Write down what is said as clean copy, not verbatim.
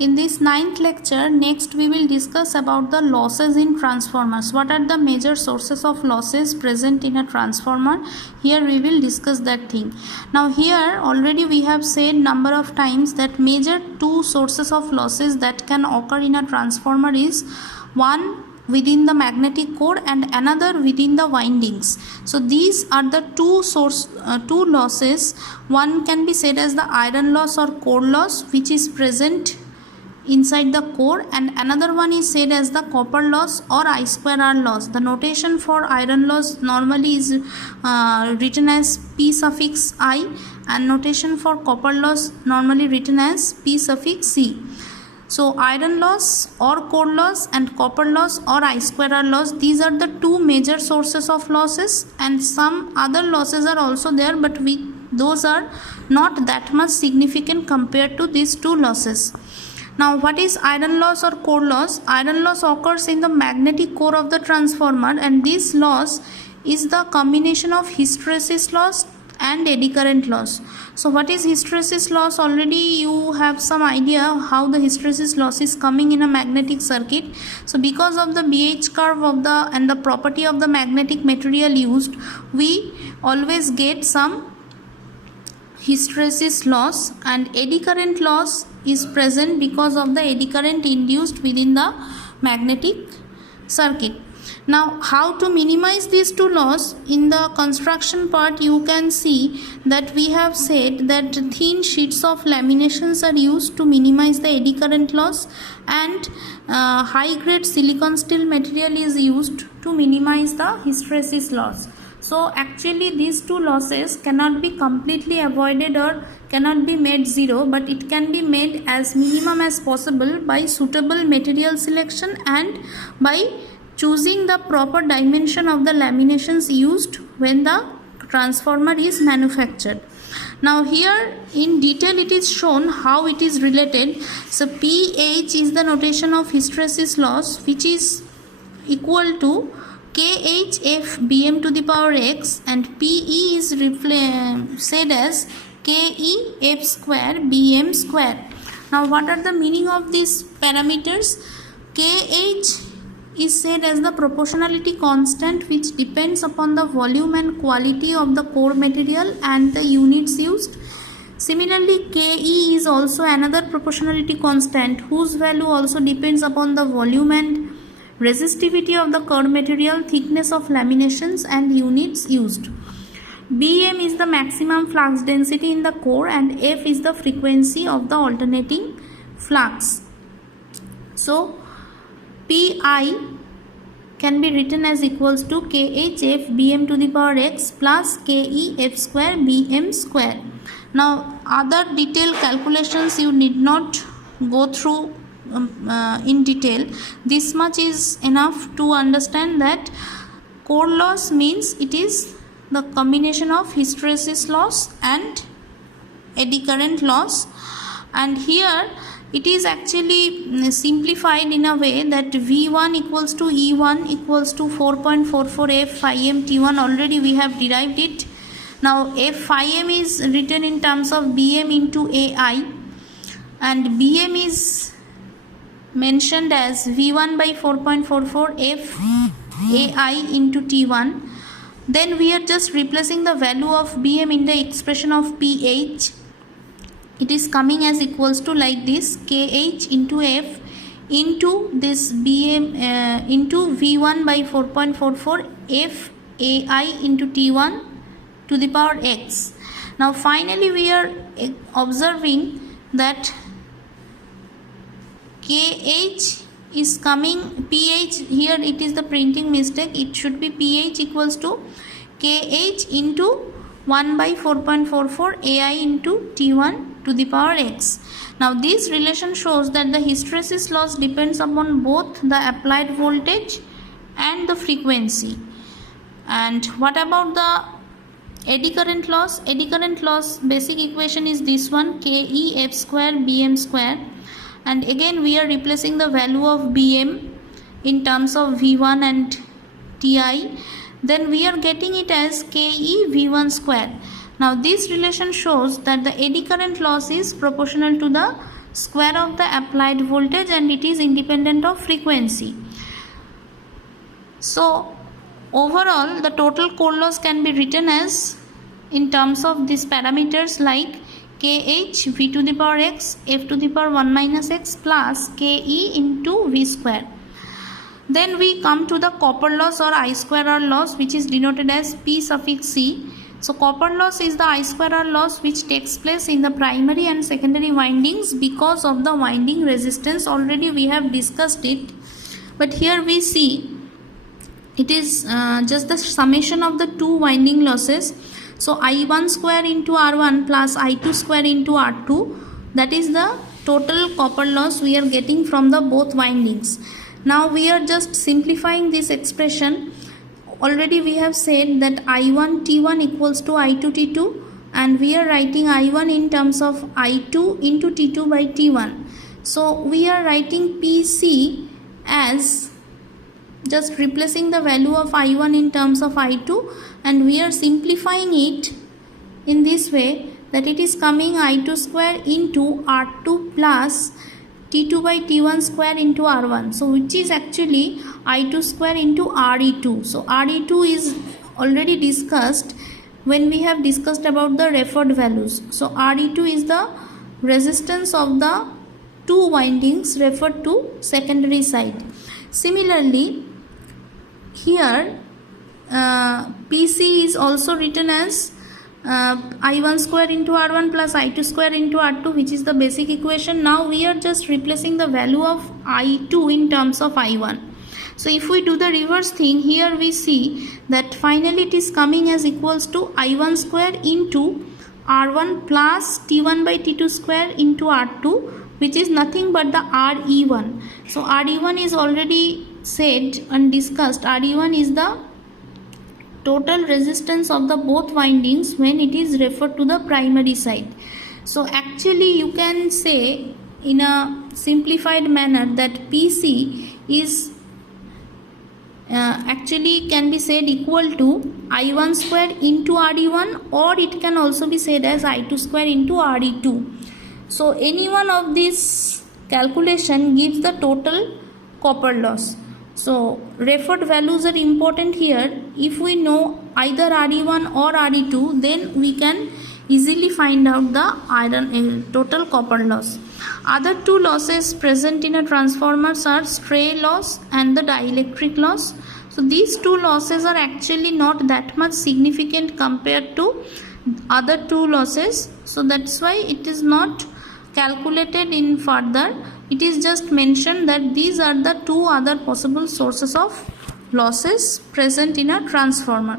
In this 9th lecture, next we will discuss about the losses in transformers. What are the major sources of losses present in a transformer? Here we will discuss that thing. Now here already we have said number of times that major two sources of losses that can occur in a transformer is one within the magnetic core and another within the windings. So these are the two losses. One can be said as the iron loss or core loss, which is present inside the core, and another one is said as the copper loss or I2R loss. The notation for iron loss normally is written as P suffix I, and notation for copper loss normally written as P suffix C. So iron loss or core loss and copper loss or I2R loss, these are the two major sources of losses, and some other losses are also there, but those are not that much significant compared to these two losses. Now, what is iron loss or core loss? Iron loss occurs in the magnetic core of the transformer, and this loss is the combination of hysteresis loss and eddy current loss. So what is hysteresis loss? Already you have some idea how the hysteresis loss is coming in a magnetic circuit. So because of the BH curve of the property of the magnetic material used, we always get some hysteresis loss, and eddy current loss is present because of the eddy current induced within the magnetic circuit. Now, how to minimize these two loss? In the construction part, you can see that we have said that thin sheets of laminations are used to minimize the eddy current loss, and high grade silicon steel material is used to minimize the hysteresis loss. So actually these two losses cannot be completely avoided or cannot be made zero, but it can be made as minimum as possible by suitable material selection and by choosing the proper dimension of the laminations used when the transformer is manufactured. Now here in detail it is shown how it is related. So PH is the notation of hysteresis loss, which is equal to KHF Bm to the power x, and PE is said as KEF square Bm square. Now what are the meaning of these parameters? KH is said as the proportionality constant, which depends upon the volume and quality of the core material and the units used. Similarly, KE is also another proportionality constant whose value also depends upon the volume and resistivity of the core material, thickness of laminations and units used. Bm is the maximum flux density in the core, and F is the frequency of the alternating flux. So Pi can be written as equals to KHF Bm to the power x plus KEF square Bm square. Now other detailed calculations you need not go through in detail. This much is enough to understand that core loss means it is the combination of hysteresis loss and eddy current loss, and here it is actually simplified in a way that V1 equals to E1 equals to 4.44 F phi m T1. Already we have derived it. Now F phi m is written in terms of Bm into AI, and Bm is mentioned as V1 by 4.44 F AI into T1. Then we are just replacing the value of Bm in the expression of pH. It is coming as equals to like this, KH into F into this Bm into V1 by 4.44 F AI into T1 to the power x. Now finally we are observing that KH is coming, pH here it is the printing mistake, it should be pH equals to KH into 1 by 4.44 AI into T1 to the power x. Now this relation shows that the hysteresis loss depends upon both the applied voltage and the frequency. And what about the eddy current loss? Eddy current loss basic equation is this one, KEF square Bm square, and again we are replacing the value of Bm in terms of V1 and Ti. Then we are getting it as KE V1 square. Now this relation shows that the eddy current loss is proportional to the square of the applied voltage, and it is independent of frequency. So overall the total core loss can be written as in terms of these parameters like Kh V to the power x F to the power 1 minus x plus Ke into V square. Then we come to the copper loss or I square R loss, which is denoted as P suffix C. So copper loss is the I square R loss which takes place in the primary and secondary windings because of the winding resistance. Already we have discussed it, but here we see it is just the summation of the two winding losses. So I1 square into R1 plus I2 square into R2, that is the total copper loss we are getting from the both windings. Now we are just simplifying this expression. Already we have said that I1 T1 equals to I2 T2, and we are writing I1 in terms of I2 into T2 by T1. So we are writing PC as just replacing the value of I1 in terms of I2, and we are simplifying it in this way that it is coming I2 square into R2 plus T2 by T1 square into R1. So which is actually I2 square into RE2. So RE2 is already discussed when we have discussed about the referred values. So RE2 is the resistance of the two windings referred to secondary side. Similarly, here PC is also written as I1 square into R1 plus I2 square into R2, which is the basic equation. Now we are just replacing the value of I2 in terms of I1. So if we do the reverse thing, here we see that finally it is coming as equals to I1 square into R1 plus T1 by T2 square into R2, which is nothing but the RE1. So RE1 is already said and discussed. RE1 is the total resistance of the both windings when it is referred to the primary side. So actually you can say in a simplified manner that PC is actually can be said equal to I1 square into RE1, or it can also be said as I2 square into RE2. So any one of these calculation gives the total copper loss. So referred values are important here. If we know either RE1 or RE2, then we can easily find out the total copper loss. Other two losses present in a transformer are stray loss and the dielectric loss. So these two losses are actually not that much significant compared to other two losses. So that's why it is not calculated in further. It is just mentioned that these are the two other possible sources of losses present in a transformer.